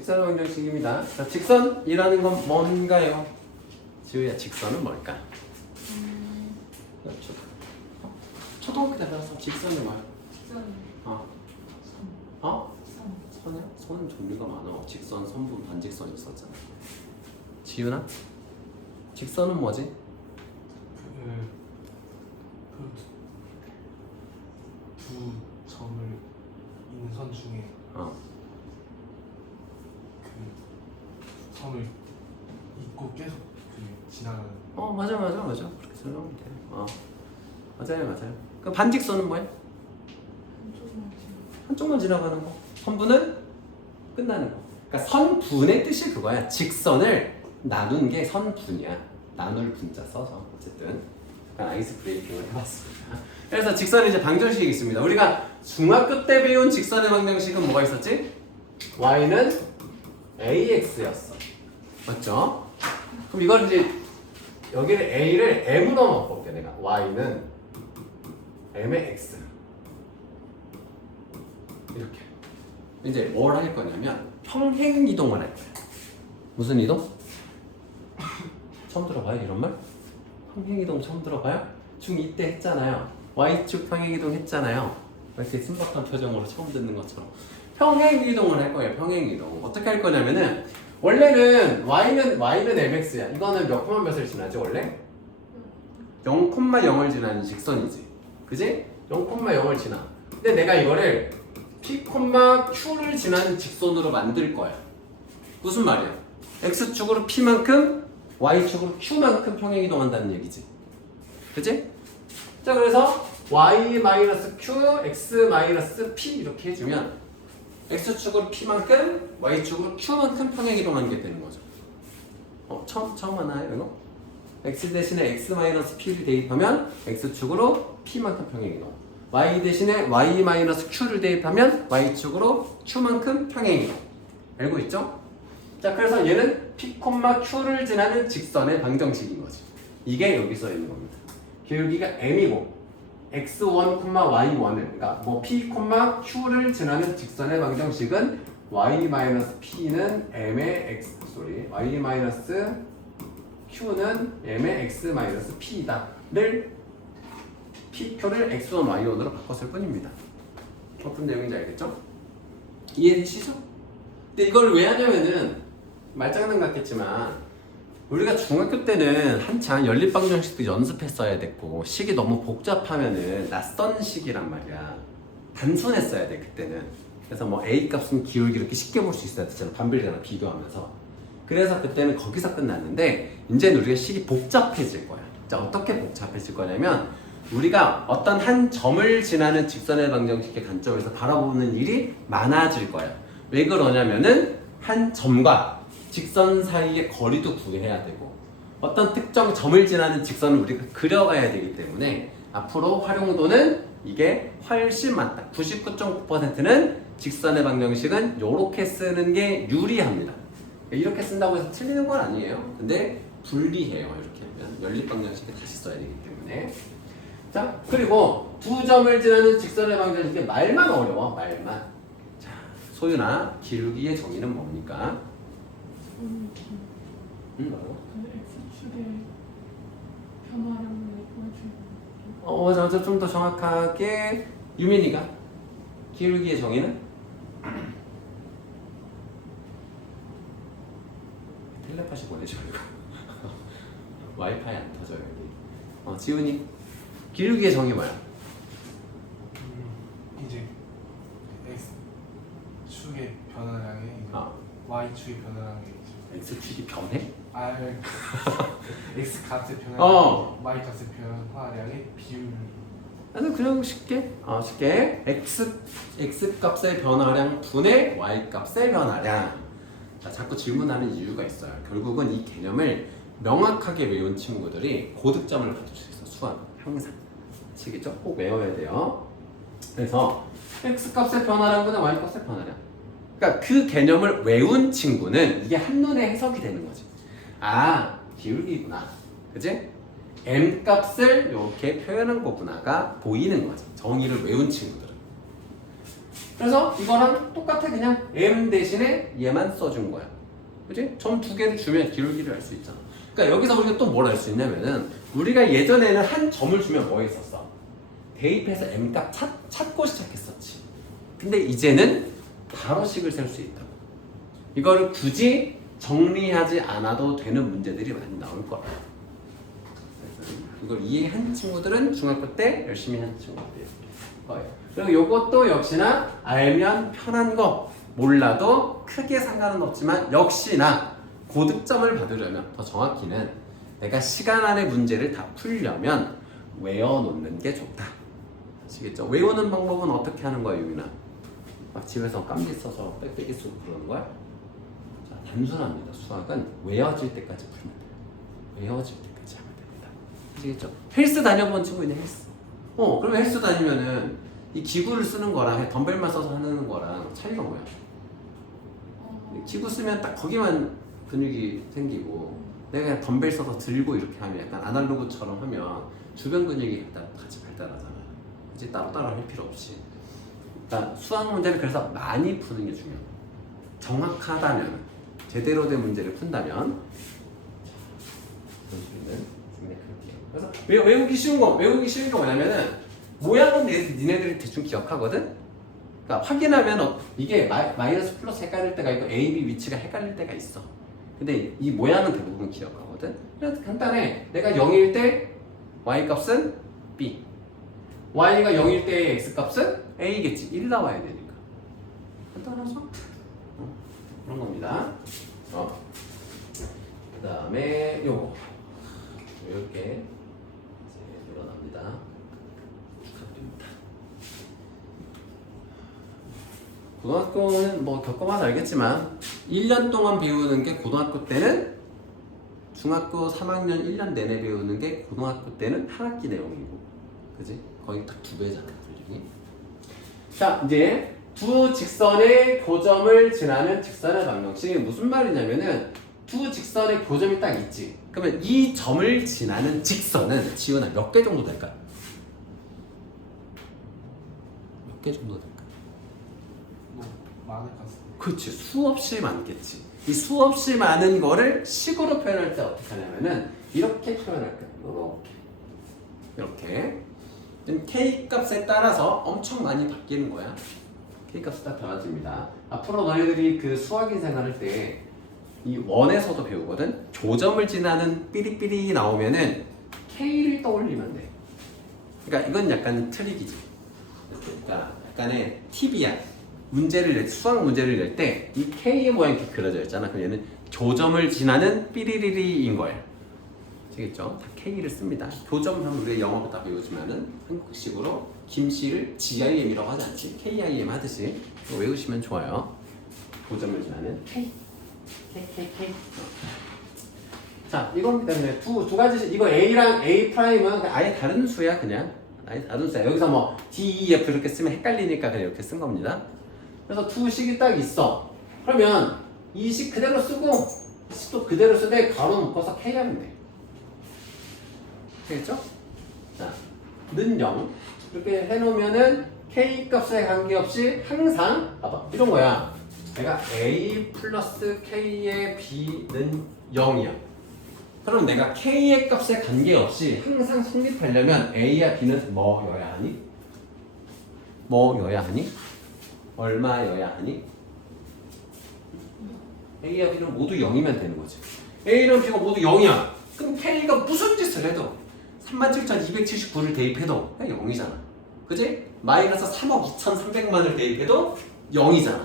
직선 방정식입니다. 자, 직선이라는 건 뭔가요? 지우야, 직선은 뭘까? 초등학교 때 배웠어. 직선은 뭐야? 직선, 어? 선, 어? 선. 선이야? 선은 종류가 많아. 직선, 선분, 반직선 있었잖아. 지우나? 직선은 뭐지? 두 점을 있는 선 중에 어. 그 점을 잇고 계속 지나가는. 맞아. 그렇게 설명하면 돼. 맞아요. 그 반직선은 뭐야? 한쪽만 지금. 한쪽만 지나가는 거. 선분은 끝나는 거. 그러니까 선분의 뜻이 그거야. 직선을 나눈 게 선분이야. 나눌 분자 써서 어쨌든 약간 아이스 브레이킹을 해봤습니다. 그래서 직선에 이제 방정식이 있습니다. 우리가 중학교 때 배운 직선의 방정식은 뭐가 있었지? y는 ax였어. 맞죠? 그럼 이걸 이제 여기를 a를 m으로 넣어볼게. 내가 y는 m의 x 이렇게. 이제 뭘 할 거냐면 평행 이동을 할 거야. 무슨 이동? 처음 들어봐요 이런 말? 평행 이동 처음 들어봐요? 중2 때 했잖아요. y축 평행 이동 했잖아요. 이렇게 순박한 표정으로 처음 듣는 것처럼 평행 이동을 할 거예요. 평행 이동 어떻게 할 거냐면은 원래는 y는 mx야. 이거는 몇 콤마 몇을 지나지 원래? 0,0을 지나는 직선이지. 그지? 0,0을 지나. 근데 내가 이거를 p, q를 지나는 직선으로 만들 거야. 무슨 말이야? x축으로 p만큼 y축으로 q만큼 평행 이동한다는 얘기지. 그치? 자, 그래서 y-q, x-p 이렇게 해주면 x축으로 p만큼 y축으로 q만큼 평행 이동하는 게 되는 거죠. 처음 하나요 이거? x 대신에 x-p를 대입하면 x축으로 p만큼 평행 이동, y 대신에 y-q를 대입하면 y축으로 q만큼 평행 이동. 알고 있죠? 자, 그래서 얘는 p, q를 지나는 직선의 방정식인 거지. 이게 여기 써 있는 겁니다. 기울기가 m이고 x1, y1을 그러니까 뭐 p, q를 지나는 직선의 방정식은 y-p는 m의 x y-q는 m의 x-p다를 p, q를 x1, y1으로 바꿨을 뿐입니다. 어떤 내용인지 알겠죠? 이해되시죠? 근데 이걸 왜 하냐면은 말장난 같겠지만 우리가 중학교 때는 한창 연립방정식도 연습했어야 됐고 식이 너무 복잡하면은 낯선 식이란 말이야. 단순했어야 돼 그때는. 그래서 뭐 a 값은 기울기 이렇게 쉽게 볼 수 있어야 됐잖아. 반비례나 비교하면서. 그래서 그때는 거기서 끝났는데 이제는 우리가 식이 복잡해질 거야. 자, 어떻게 복잡해질 거냐면 우리가 어떤 한 점을 지나는 직선의 방정식의 관점에서 바라보는 일이 많아질 거야. 왜 그러냐면은 한 점과 직선 사이의 거리도 구해야 되고 어떤 특정 점을 지나는 직선을 우리가 그려가야 되기 때문에 앞으로 활용도는 이게 훨씬 많다. 99.9%는 직선의 방정식은 이렇게 쓰는 게 유리합니다. 이렇게 쓴다고 해서 틀리는 건 아니에요. 근데 불리해요. 이렇게 하면 연립방정식을 다시 써야 되기 때문에. 자, 그리고 두 점을 지나는 직선의 방정식이 말만 어려워. 말만. 자, 소윤아, 기울기의 정의는 뭡니까? 뭐라고? X축의 변화량을 보여주는 맞아. 좀 더 정확하게 유민이가 기울기의 정의는? 텔레파시 보내줘 이거. 와이파이 안 터져 여기. 지훈이 기울기의 정의 뭐야? 이제 x축의 변화량이 y축의 변화량이 x축이 변해? x 값의 변화량, y 값의 변화량의 비율. 나는 그냥 쉽게 x 값의 변화량 분의 y 값의 변화량. 자, 자꾸 질문하는 이유가 있어요. 결국은 이 개념을 명확하게 외운 친구들이 고득점을 받을 수 있어. 수학 항상. 아시겠죠? 꼭 외워야 돼요. 그래서 x 값의 변화량 분의 y 값의 변화량. 그러니까 그 개념을 외운 친구는 이게 한눈에 해석이 되는 거지. 기울기구나. 그치? m 값을 이렇게 표현한 거구나가 보이는 거지. 정의를 외운 친구들은. 그래서 이거랑 똑같아. 그냥 m 대신에 얘만 써준 거야. 그치? 점 두 개를 주면 기울기를 알 수 있잖아. 그러니까 여기서 우리가 또 뭘 알 수 있냐면은 우리가 예전에는 한 점을 주면 뭐 했었어? 대입해서 m값 찾고 시작했었지. 근데 이제는 바로 식을 셀 수 있다고. 이거를 굳이 정리하지 않아도 되는 문제들이 많이 나올 거야. 그래서 이걸 이해한 친구들은 중학교 때 열심히 한 친구들이에요. 그리고 이것도 역시나 알면 편한 거, 몰라도 크게 상관은 없지만 역시나 고득점을 받으려면, 더 정확히는 내가 시간 안에 문제를 다 풀려면 외워놓는 게 좋다. 아시겠죠? 외우는 방법은 어떻게 하는 거야, 유민아? 막 집에서 깜기 써서 빽빽이 쓰고 그러는 거야? 자, 단순합니다. 수학은 외워질 때까지 풀면 돼요. 외워질 때까지 하면 됩니다. 아시겠죠? 헬스 다녀본 친구 있네, 헬스. 그럼 헬스 다니면은 이 기구를 쓰는 거랑 덤벨만 써서 하는 거랑 차이가 뭐야? 기구 쓰면 딱 거기만 근육이 생기고 내가 그냥 덤벨 써서 들고 이렇게 하면 약간 아날로그처럼 하면 주변 근육이 같이 발달하잖아. 이제 따로따로 할 필요 없이. 그러니까 수학 문제를 그래서 많이 푸는 게 중요해. 정확하다면, 제대로 된 문제를 푼다면 그래서 외우기 쉬운 게 뭐냐면은 모양은 니네들이 대충 기억하거든? 그러니까 확인하면 이게 마이너스 플러스 헷갈릴 때가 있고 A, B 위치가 헷갈릴 때가 있어. 근데 이 모양은 대부분 기억하거든? 그래서 간단해. 내가 0일 때 Y값은 B, Y가 0일 때 X값은 A겠지. 1 나와야 되니까. 간단하죠? 그런 겁니다. 그 다음에 요거 이렇게 늘어납니다. 축하드립니다. 고등학교는 뭐 겪어봐서 알겠지만 1년 동안 배우는 게 고등학교 때는 중학교 3학년 1년 내내 배우는 게 고등학교 때는 한 학기 내용이고, 그지? 거의 딱 2배잖아, 분량이. 자, 이제 두 직선의 교점을 지나는 직선의 방정식이 무슨 말이냐면은 두 직선의 교점이 딱 있지. 그러면 이 점을 지나는 직선은 지훈아 몇 개 정도 될까? 몇 개 정도 될까? 뭐 많을 것 같습니다. 그렇지, 수없이 많겠지. 이 수없이 많은 거를 식으로 표현할 때 어떻게 하냐면은 이렇게 표현할 거야. 이렇게 K 값에 따라서 엄청 많이 바뀌는 거야. K 값이 딱 달라집니다. 앞으로 너희들이 그 수학 인생을 할 때 이 원에서도 배우거든. 교점을 지나는 삐리삐리 나오면은 K를 떠올리면 돼. 그러니까 이건 약간 트릭이지. 그러니까 약간의 팁이야. 수학 문제를 낼 때 이 K의 모양이 이렇게 그려져 있잖아. 그럼 얘는 교점을 지나는 삐리리리인 거예요. 아시겠죠? 다 K를 씁니다. 교점 하면 우리가 영어로 다 배우지만은 한국식으로 김씨를 GIM이라고 하지 않지? KIM 하듯이 외우시면 좋아요. 교점을 지나는 K. 자, 이겁니다. 두 가지, 이거 A랑 A 프라임은 아예 다른 수야, 그냥. 아예 다른 수야. 여기서 뭐 D, E, F 이렇게 쓰면 헷갈리니까 그냥 이렇게 쓴 겁니다. 그래서 두 식이 딱 있어. 그러면 이 식 그대로 쓰고 이 식도 그대로 쓰되 가로 묶어서 K 하면 돼. 되겠죠? 자, 는 0. 이렇게 해놓으면은 K 값에 관계없이 항상 봐봐. 이런 거야. 내가 A 플러스 K의 B는 0이야. 그럼 내가 K의 값에 관계없이 항상 성립하려면 A와 B는 뭐여야 하니? 뭐여야 하니? 얼마여야 하니? A와 B는 모두 0이면 되는 거지. A랑 B가 모두 0이야. 그럼 K가 무슨 짓을 해도 37,279를 대입해도 그냥 0이잖아. 그지? 마이너스 3억 2,300만을 대입해도 0이잖아.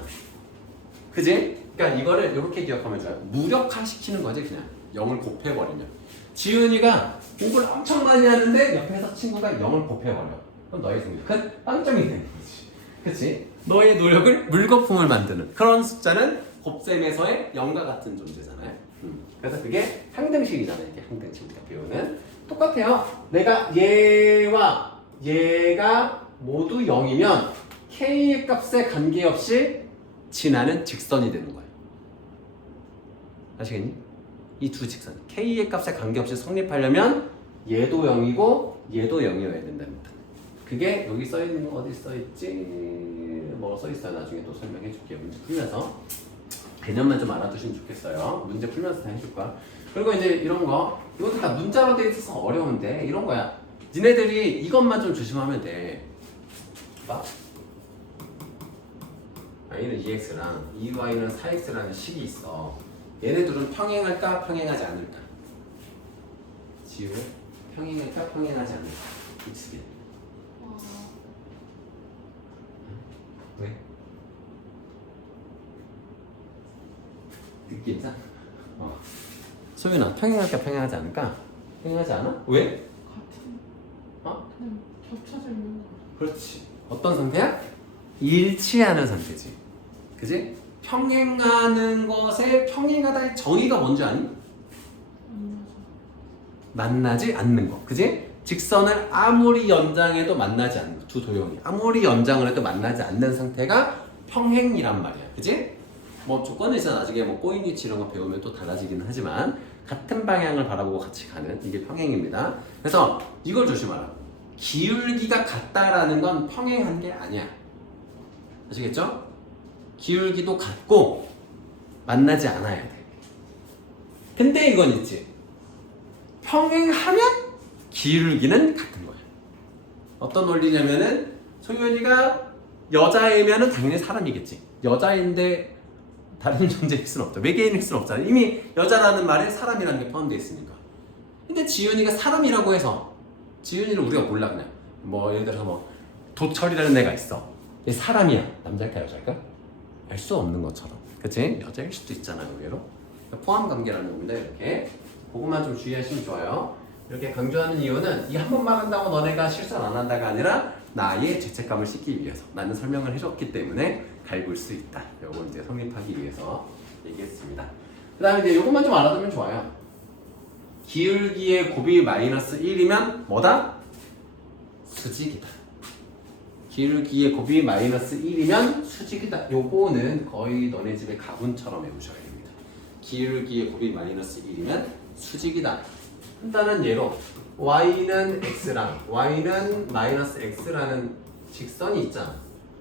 그지? 그러니까 이거를 이렇게 기억하면 좋아요. 무력화시키는 거지, 그냥. 0을 곱해버리면. 지은이가 공부를 엄청 많이 하는데 옆에서 친구가 0을 곱해버려. 그럼 너의 성적은 빵점이 되는 거지. 그치? 너의 노력을 물거품을 만드는 그런 숫자는 곱셈에서의 0과 같은 존재잖아요. 그래서 그게 항등식이잖아요. 이게 항등식 우리가 배우는. 똑같아요. 내가 얘와 얘가 모두 0이면 K의 값에 관계없이 지나는 직선이 되는 거예요. 아시겠니? 이 두 직선 K의 값에 관계없이 성립하려면 얘도 0이고 얘도 0이어야 된답니다. 그게 여기 써있는 거 어디 써있지? 뭐가 써 있어요. 나중에 또 설명해 줄게요. 문제 풀면서 개념만 좀 알아두시면 좋겠어요. 문제 풀면서 다 해줄 거야. 그리고 이제 이런 거 이것도 다 문자로 돼 있어서 어려운데 이런 거야. 니네들이 이것만 좀 조심하면 돼. 봐. y는 2x랑 2y는 4x라는 식이 있어. 얘네들은 평행할까 평행하지 않을까? 지우 평행할까 평행하지 않을까? 이치기. 왜? 느낌상? 소윤아 평행할까 평행하지 않을까? 평행하지 않아? 왜? 같은 어? 그냥 겹쳐져 있는 거. 그렇지. 어떤 상태야? 일치하는 상태지. 그지? 평행하는 것에 평행하다의 정의가 뭔지 아니? 만나지 않는 거. 그지? 직선을 아무리 연장해도 만나지 않는 거. 두 도형이 아무리 연장을 해도 만나지 않는 상태가 평행이란 말이야. 그지? 뭐 조건은 있어. 나중에 뭐 꼬인 위치 이런 거 배우면 또 달라지기는 하지만 같은 방향을 바라보고 같이 가는 이게 평행입니다. 그래서 이걸 조심하라. 기울기가 같다라는 건 평행한 게 아니야. 아시겠죠? 기울기도 같고 만나지 않아야 돼. 근데 이건 있지. 평행하면 기울기는 같은 거야. 어떤 원리냐면은 소윤이가 여자애면은 당연히 사람이겠지. 여자인데 다른 존재일 수는 없다. 외계인일 수는 없잖아. 이미 여자라는 말에 사람이라는 게 포함되어 있으니까. 근데 지윤이가 사람이라고 해서 지윤이를 우리가 몰라 그냥. 뭐 예를 들어서 뭐 도철이라는 애가 있어. 얘 사람이야. 남자일까 여자일까? 알 수 없는 것처럼. 그치? 여자일 수도 있잖아요. 의외로. 포함 관계라는 겁니다. 이렇게. 그것만 좀 주의하시면 좋아요. 이렇게 강조하는 이유는 이 한 번만 한다고 너네가 실수 안 한다가 아니라 나의 죄책감을 씻기 위해서 나는 설명을 해줬기 때문에 갈굴 수 있다. 요거 이제 성립하기 위해서 얘기했습니다. 그 다음에 이제 요것만 좀 알아두면 좋아요. 기울기의 곱이 마이너스 1이면 뭐다? 수직이다. 기울기의 곱이 마이너스 1이면 수직이다. 요거는 거의 너네 집의 가분처럼 외우셔야 됩니다. 기울기의 곱이 마이너스 1이면 수직이다. 간단한 예로 y는 x랑 y는 마이너스 x라는 직선이 있잖아.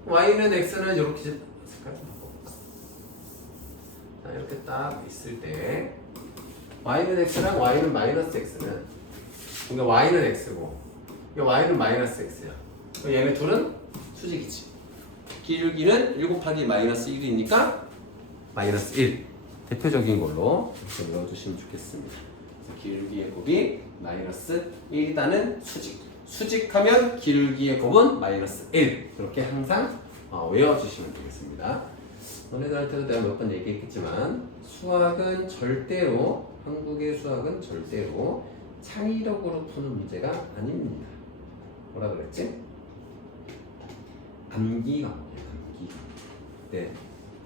y는 x는 이렇게 색깔 좀 바꿔볼까? 자, 이렇게 딱 있을 때 y는 x랑 y는 마이너스 x는 그러니까 y는 x고 y는 마이너스 x야. 얘네 둘은 수직이지. 기울기는 1 곱하기 마이너스 1이니까 마이너스 1. 대표적인 걸로 이렇게 외워주시면 좋겠습니다. 기울기의 곱이 마이너스 1이다는 수직. 수직하면 기울기의 곱은 마이너스 1. 그렇게 항상 외워주시면 되겠습니다. 너네들한테도 내가 몇 번 얘기했겠지만 수학은 절대로 한국의 수학은 절대로 창의력으로 푸는 문제가 아닙니다. 뭐라 그랬지? 암기 과목이에요. 암기. 네.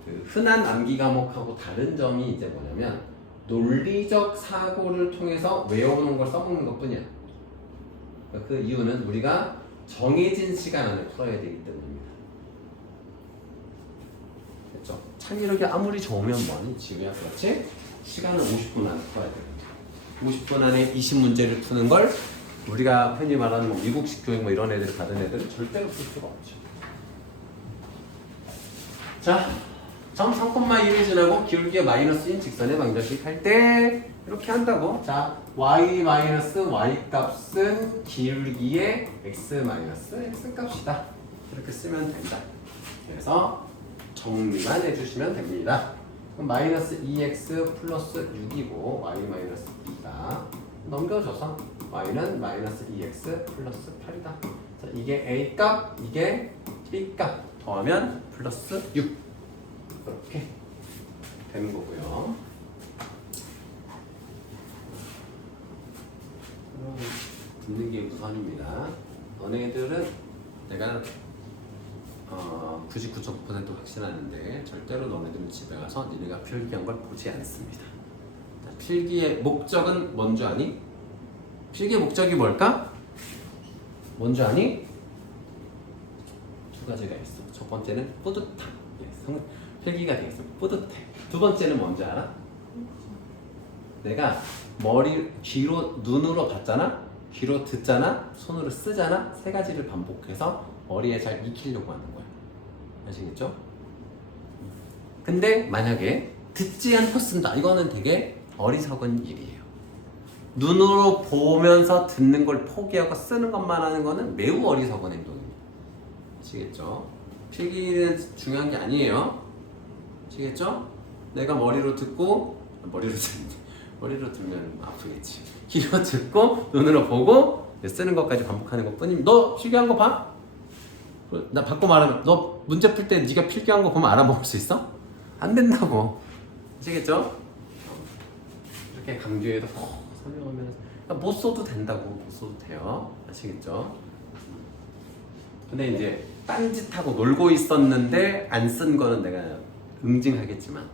그 흔한 암기 과목하고 다른 점이 이제 뭐냐면 논리적 사고를 통해서 외워오는 걸 써먹는 것 뿐이야. 그 이유는 우리가 정해진 시간 안에 풀어야 되기 때문입니다. 됐죠? 창의력이 아무리 좋으면 뭐니? 지우야 그렇지? 시간은 50분 안에 풀어야 돼요. 50분 안에 20문제를 푸는 걸 우리가 흔히 말하는 뭐 미국식 교육 뭐 이런 애들 받은 애들은 절대로 풀 수가 없죠. 자, 점 3,1을 지나고 기울기가 마이너스인 직선의 방정식 할 때 이렇게 한다고. 자, y 마이너스 y 값은 기울기의 x 마이너스 x 값이다. 이렇게 쓰면 된다. 그래서 정리만 해주시면 됩니다. 그럼 마이너스 2x 플러스 6이고 y 마이너스 2가 넘겨줘서 y는 마이너스 2x 플러스 8이다. 자, 이게 a 값, 이게 b 값 더하면 플러스 6. 이렇게 되는 거고요. 듣는 게 우선입니다. 너네들은 내가 99.9% 확신하는데 절대로 너네들은 집에 가서 니네가 필기한 걸 보지 않습니다. 자, 필기의 목적은 뭔지 아니? 필기의 목적이 뭘까? 뭔지 아니? 두 가지가 있어. 첫 번째는 뿌듯함. 필기가 되겠습니다. 뿌듯해. 두 번째는 뭔지 알아? 내가 귀로 눈으로 봤잖아, 귀로 듣잖아, 손으로 쓰잖아. 세 가지를 반복해서 머리에 잘 익히려고 하는 거야. 아시겠죠? 근데 만약에 듣지 않고 쓴다. 이거는 되게 어리석은 일이에요. 눈으로 보면서 듣는 걸 포기하고 쓰는 것만 하는 거는 매우 어리석은 행동입니다. 아시겠죠? 필기는 중요한 게 아니에요. 아시겠죠? 내가 머리로 들으면 아프겠지. 귀로 듣고 눈으로 보고 쓰는 것까지 반복하는 것 뿐입니다. 너 필기한 거 봐? 나 바꿔 말하면 너 문제 풀 때 네가 필기한 거 보면 알아먹을 수 있어? 안 된다고. 아시겠죠? 이렇게 강조해도 설명하면 못 써도 된다고. 못 써도 돼요. 아시겠죠? 근데 이제 딴짓하고 놀고 있었는데 안 쓴 거는 내가 응징하겠지만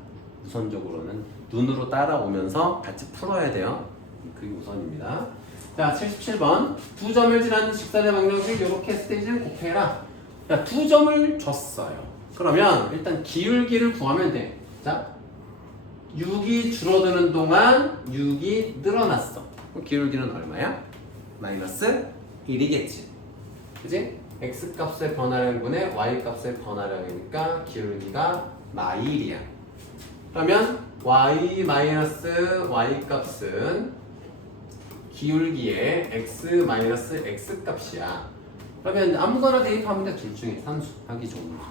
우선적으로는 눈으로 따라오면서 같이 풀어야 돼요. 그게 우선입니다. 자, 77번. 두 점을 지나는 직선의 방정식 이렇게 스테이지를 곱해라. 자, 두 점을 줬어요. 그러면 일단 기울기를 구하면 돼. 자, 6이 줄어드는 동안 6이 늘어났어. 그럼 기울기는 얼마야? 마이너스 1이겠지. 그지? x값의 변화량분의 y값의 변화량이니까 기울기가 마일이야. 그러면 y-y값은 기울기의 x-x값이야. 그러면 아무거나 대입하면 돼. 둘 중에 산수 하기 좋은 거.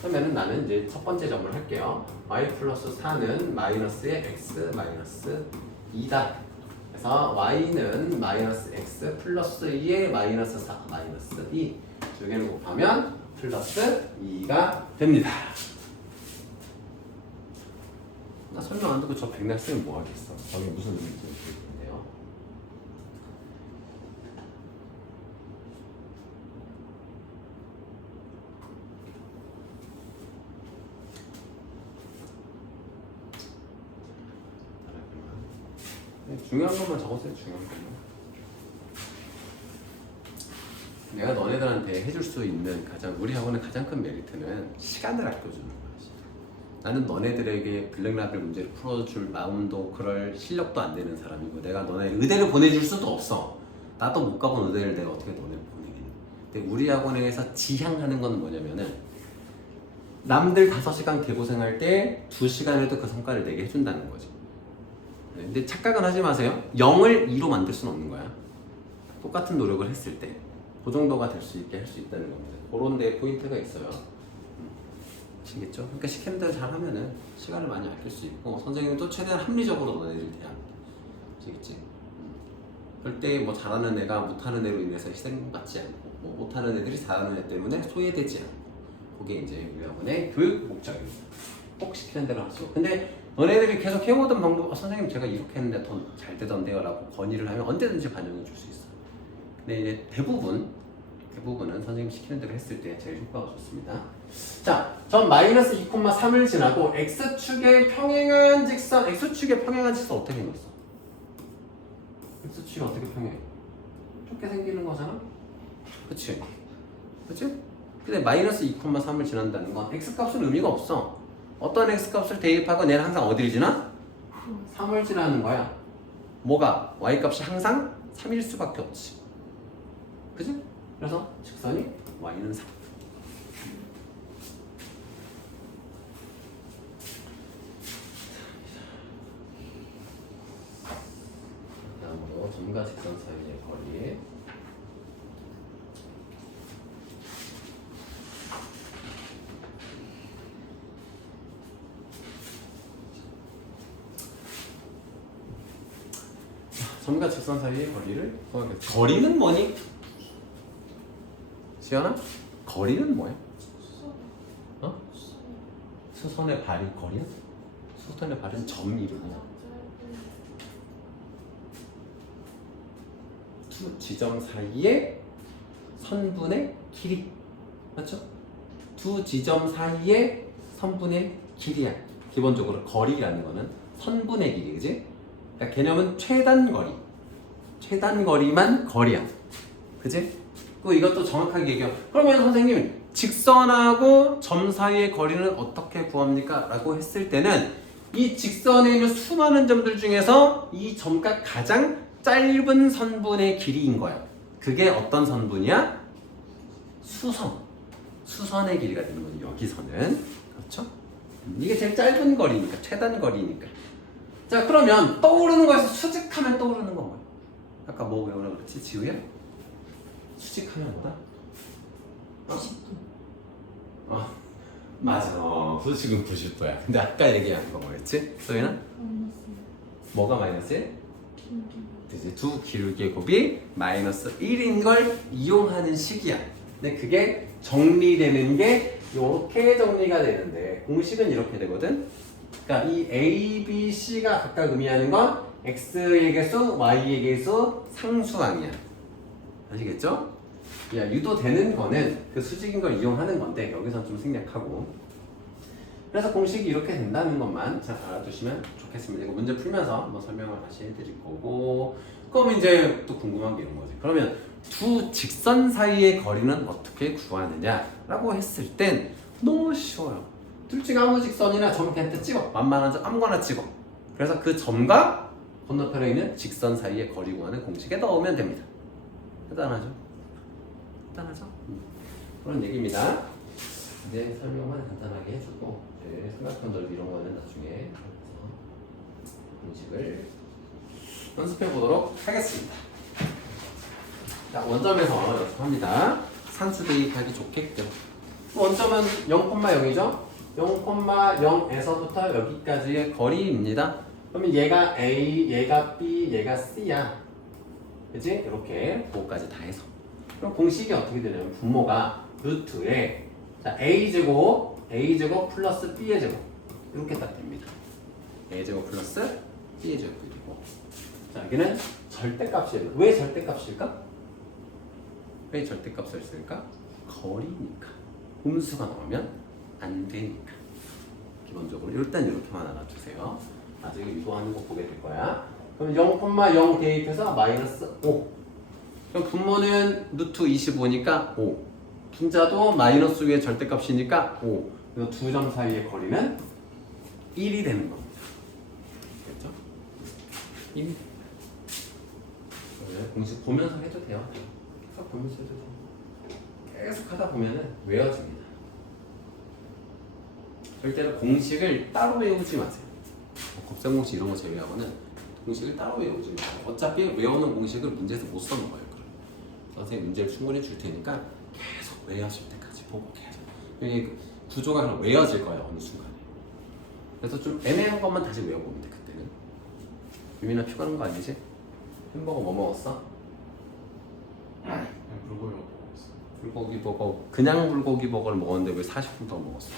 그러면은 나는 이제 첫 번째 점을 할게요. y 플러스 4는 마이너스의 x 마이너스 2다. 그래서 y는 마이너스 x 플러스 2의 마이너스 4 마이너스 2 두 개를 곱하면 플러스 2가 됩니다. 나 설명 안 듣고 저 백날 쓰면 뭐 하겠어? 저게 무슨 의미인지 모르겠는데요. 중요한 것만 적었어요. 중요한 것만. 내가 너네들한테 해줄 수 있는 우리 학원의 가장 큰 메리트는 시간을 아껴주는 거야. 나는 너네들에게 블랙라벨 문제를 풀어줄 마음도 그럴 실력도 안 되는 사람이고 내가 너네 의대를 보내줄 수도 없어. 나도 못 가본 의대를 내가 어떻게 너네를 보내겠니. 근데 우리 학원에서 지향하는 건 뭐냐면은 남들 5시간 개고생할 때 2시간에도 그 성과를 내게 해준다는 거지. 근데 착각은 하지 마세요. 0을 2로 만들 수는 없는 거야. 똑같은 노력을 했을 때 그 정도가 될 수 있게 할 수 있다는 겁니다. 그런 데 포인트가 있어요. 아시겠죠? 그러니까 시키는 대로 잘하면은 시간을 많이 아낄 수 있고 선생님도 최대한 합리적으로 너네들을 대합니다. 아시겠지? 절대 뭐 잘하는 애가 못하는 애로 인해서 희생받지 않고 뭐 못하는 애들이 잘하는 애 때문에 소외되지 않고 그게 이제 우리 학원의 교육 목적입니다. 꼭 시키는 대로 하죠. 근데 너네들이 계속 해오던 방법 선생님 제가 이렇게 했는데 더 잘 되던데요 라고 건의를 하면 언제든지 반영해 줄 수 있어요. 근데 이제 대부분은 선생님 시키는 대로 했을 때 제일 효과가 좋습니다. 자, 전 마이너스 2,3을 지나고 x축에 평행한 직선 어떻게 생겼어? x축이 어떻게 평행해? 좁게 생기는 거잖아? 그치? 근데 마이너스 2,3을 지난다는 건 x값은 의미가 없어. 어떤 x값을 대입하고 얘는 항상 어디를 지나? 3을 지나는 거야. 뭐가? y값이 항상 3일 수밖에 없지. 그치? 그래서 직선이 y는 3. 다음으로 점과 직선 사이의 거리. 점과 직선 사이의 거리를 구하겠습니다. 거리는 뭐니? 지연아? 거리는 뭐야? 어? 수선의 발이 거리야? 수선의 발은 점 이름이야. 두 지점 사이의 선분의 길이. 맞죠? 두 지점 사이의 선분의 길이야. 기본적으로 거리라는 거는 선분의 길이, 그지? 그러니까 개념은 최단거리. 최단거리만 거리야. 그지? 그 이것도 정확하게 얘기해요. 그러면 선생님 직선하고 점 사이의 거리는 어떻게 구합니까? 라고 했을 때는 이 직선에 있는 수많은 점들 중에서 이 점과 가장 짧은 선분의 길이인 거야. 그게 어떤 선분이야? 수선. 수선의 길이가 되는 거죠. 여기서는. 그렇죠? 이게 제일 짧은 거리니까, 최단 거리니까. 자, 그러면 떠오르는 거에서 수직하면 떠오르는 건 뭐야? 아까 뭐 외우라고 그랬지? 지우야? 수직하면 뭐다? 90도. 맞아. 수직은 90도야. 근데 아까 얘기한 거 뭐였지? 소희는? 마이너스 뭐가 마이너스 1? 기울기. 이제 두 기울기의 곱이 마이너스 1인 걸 이용하는 식이야. 근데 그게 정리되는 게 이렇게 정리가 되는데 공식은 이렇게 되거든. 그러니까 이 A, B, C가 각각 의미하는 건 X의 개수, Y의 개수, 상수항이야. 아시겠죠? 야, 유도되는 거는 그 수직인 걸 이용하는 건데 여기서 좀 생략하고. 그래서 공식이 이렇게 된다는 것만 잘 알아두시면 좋겠습니다. 이거 문제 풀면서 한번 설명을 다시 해드릴 거고. 그럼 이제 또 궁금한 게 이런 거지. 그러면 두 직선 사이의 거리는 어떻게 구하느냐라고 했을 땐 너무 쉬워요. 둘 중에 아무 직선이나 점 그냥 찍어. 만만한 점 아무거나 찍어. 그래서 그 점과 건너편에 있는 직선 사이의 거리 구하는 공식에 넣으면 됩니다. 간단하죠? 간단하죠? 그런 얘기입니다. 이제 설명만 간단하게 해주고 이제 삼각형 넓이 이런 거는 나중에 공식을 연습해 보도록 하겠습니다. 자, 원점에서 연습합니다. 산수 대입하기 좋게끔. 원점은 0,0이죠? 0,0에서부터 여기까지의 거리입니다. 그러면 얘가 A, 얘가 B, 얘가 C야. 그치? 이렇게 그거까지 다 해서. 그럼 공식이 어떻게 되냐면 분모가 루트에 자, A제곱 플러스 B의 제곱 이렇게 딱 됩니다. A제곱 플러스 B의 제곱이고 자, 여기는 절대값이에요. 왜 절대값일까? 왜 절대값을 쓸까? 거리니까. 음수가 나오면 안 되니까. 기본적으로 일단 이렇게만 알아두세요. 나중에 유도하는 거 보게 될 거야. 그럼 0,0 대입해서 마이너스 5. 그럼 분모는 루트 25니까 5. 분자도 마이너스 위에 절대값이니까 5. 그래서 두 점 사이의 거리는 1이 되는 겁니다. 됐죠? 1. 공식 보면서 해도 돼요. 계속 보면서 해도 돼요. 계속 하다 보면은 외워집니다. 절대로 공식을 따로 외우지 마세요. 곱셈 공식 이런 거 제외하고는 공식을 따로 외우지 마세요. 어차피 외우는 공식을 문제에서 못 써먹어요. 그럼 선생님 문제를 충분히 줄 테니까 계속 외워질 때까지 보고 계속. 이 구조가 그냥 외워질 거예요. 어느 순간에. 그래서 좀 애매한 것만 다시 외워보면 돼. 그때는. 유민아 피곤한 거 아니지? 햄버거 뭐 먹었어? 그냥 불고기 먹고 있어. 불고기 버거. 그냥 불고기 버거를 먹었는데 왜 40분 더 먹었어?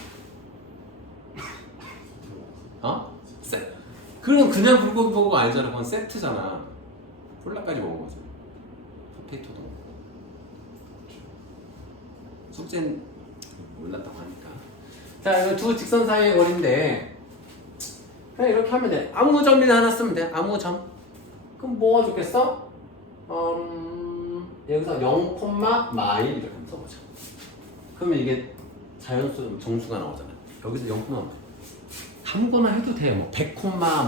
어? 그럼 그냥 불고기 버거가 아니잖아. 그건 세트잖아. 콜라까지 먹은 거지. 포테이토도 먹고. 숙제는 몰랐다고 하니까. 자, 이거 두 직선 사이의 거리인데 그냥 이렇게 하면 돼. 아무 점이나 하나 쓰면 돼. 아무 점. 그럼 뭐가 좋겠어? 여기서 0, 마일 이렇게 한번 써보자. 그러면 이게 자연수 정수가 나오잖아. 여기서 0, 아무거나 해도 돼요. 뭐 100,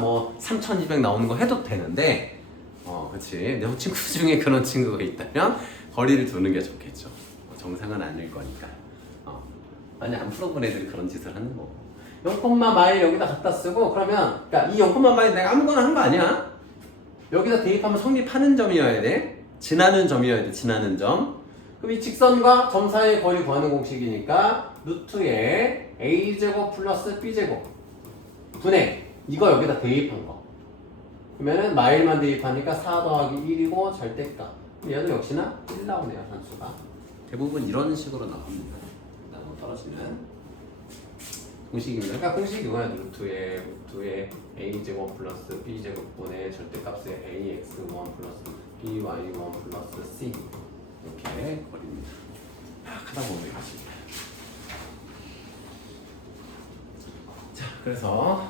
뭐 3200 나오는 거 해도 되는데 그치. 내 친구 중에 그런 친구가 있다면 거리를 두는 게 좋겠죠. 정상은 아닐 거니까. 아니 안 풀어본 애들이 그런 짓을 하는 거고. 0, 마일 여기다 갖다 쓰고 그러면 그러니까 이 0, 마일 내가 아무거나 한 거 아니야. 여기다 대입하면 성립하는 점이어야 돼. 지나는 점이어야 돼. 지나는 점. 그럼 이 직선과 점 사이의 거리 구하는 공식이니까 루트에 a제곱 플러스 b제곱 분의 이거 여기다 대입한 거. 그러면은 마일만 대입하니까 4 더하기 1이고 절대값. 얘도 역시나 1 나오네요. 산수가. 대부분 이런 식으로 나옵니다. 나눠 떨어지면 공식입니다. 그러니까 공식이 이거야. 루트에 a제곱 플러스 b제곱분의 절대값의 ax1 플러스 by1 플러스 c 이렇게 거리입니다. 하다 보면 가십니다. 자, 그래서